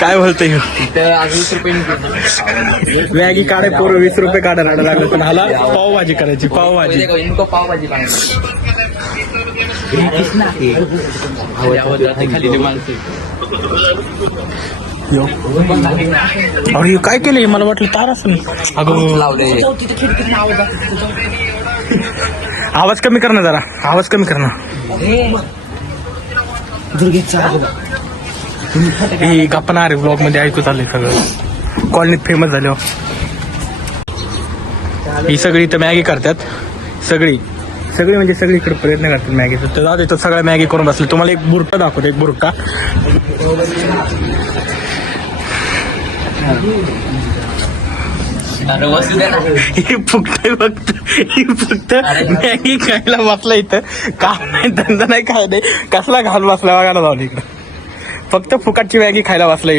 काय बोलतोय इथं आज 20 रुपये निघतो. मॅगी काढे पोरं 20 रुपये काढायला लागलं पण हाला पावभाजी करायची पावभाजी. इनको पावभाजी खाली माणसं अरे काय केलंय मला वाटलं तार असं अगं लावले. आवाज कमी कर ना जरा आवाज कमी कर ना. ही गप्पा ना रे ब्लॉग मध्ये ऐकू चाललंय सगळं कॉलनीत फेमस झाले. ही सगळी तर मॅगी करतात सगळी सगळी म्हणजे सगळीकडे प्रयत्न करतात मॅगीचा. तर जाऊ दे सगळ्या मॅगी करून बसले. तुम्हाला एक बुरका दाखवतो एक बुरका. ही फक्त मॅगी खायला बसला इथं. काम नाही धंदा नाही काय नाही कसला घाल बसला बघायला जाऊन इकडं. फक्त फुकटची मॅगी खायला बसला.